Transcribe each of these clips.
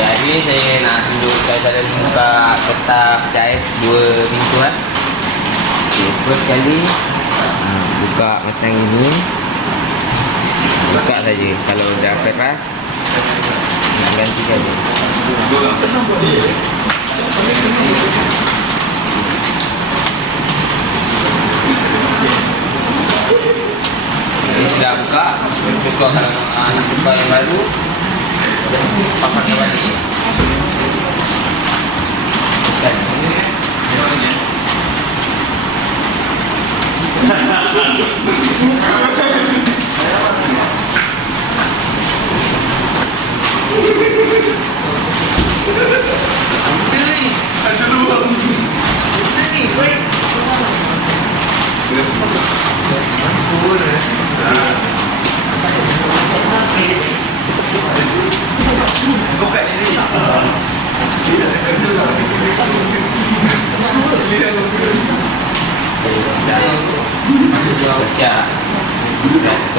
Jadi saya nak tunjuk cara buka getah pecah ais 2 pintu lah. Okay, first kali buka macam ini. Buka saja. Kalau dah keras nak gantikan dia. Ini sudah buka. Cuba kalau nak buka yang baru, just pasang yang balik.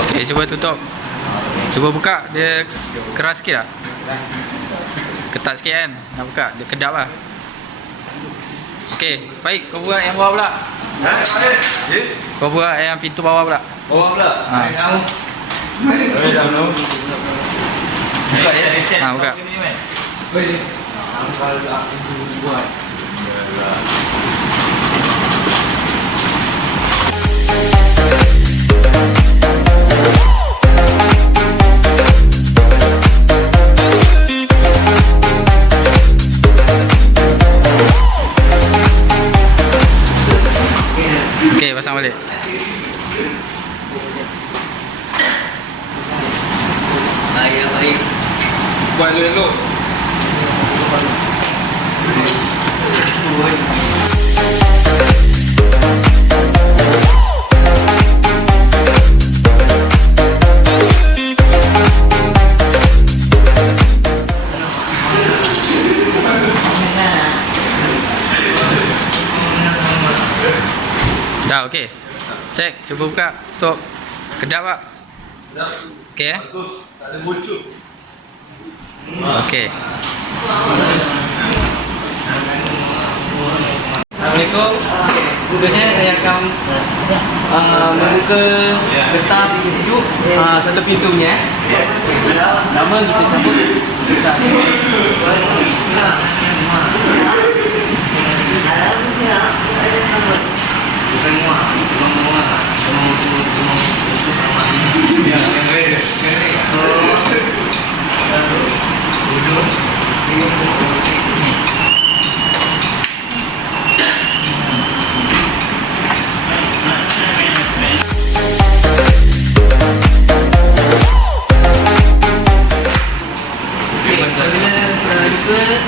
Okay, cuba tutup. Cuba buka, dia keras sikit tak? Ketat sikit kan? Nak buka, dia kedap lah. Okay, baik, kau buat yang bawah pula. Kau buat yang pintu bawah pula. Bawah pula? Haa. Kamu? Buka je. Haa, buka. Kalau aku buat. Okay, pasang balik. Baik. Buat elok-elok. Dah, okey. Cek, cuba buka. Tutup. Kedap tak? Okey Bagus, tak ada bocor. Okey. Assalamualaikum. Kemudiannya saya akan membuka getah pintu sejuk satu pintunya. Lama kita cabut getah.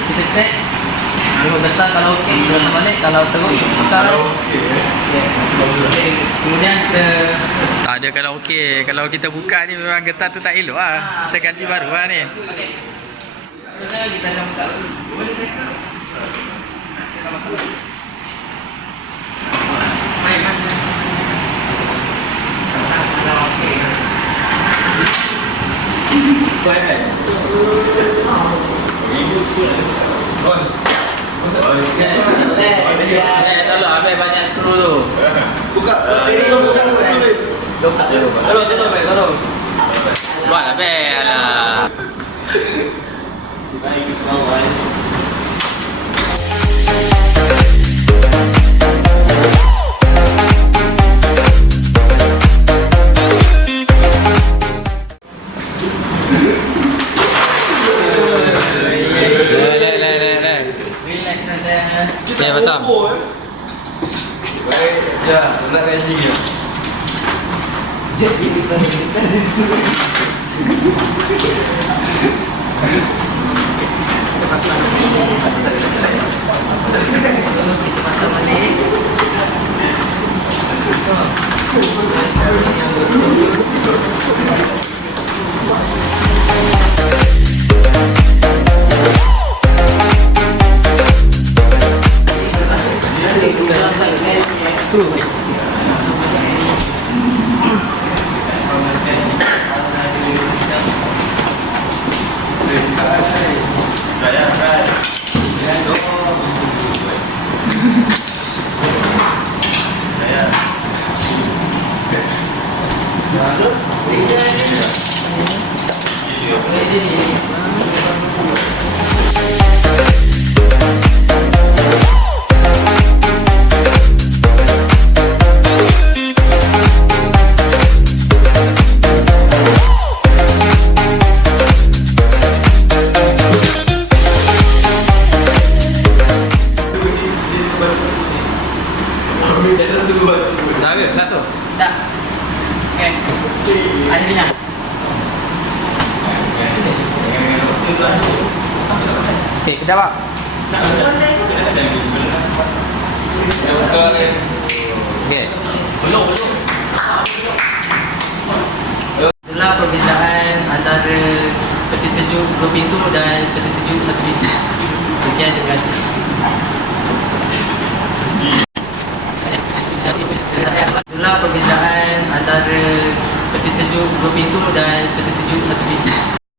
Kita cek tengok getah kalau okey, kita pasang balik. Kalau teruk tukar. Kemudian kita Tak ada kalau okey. Kalau kita buka ni memang getah tu tak elok lah. Kita ganti baru lah ni. kita akan buka lagi. Main. Tolong ambil banyak skru tu. Buka, buka sekali. Tolong. Buat ambil lah. Okay, pasang. Ya, nak ranjing je. Jadi kita pasang balik. sini. Dah ke? Langsung? Tak. Okey. Ada minyak. Okey, kedap pak. Okey. Itulah perbezaan antara peti sejuk 2 pintu dan peti sejuk 1 pintu. Sekian, terima kasih. Itulah perbezaan antara peti sejuk 2 pintu dan peti sejuk 1 pintu.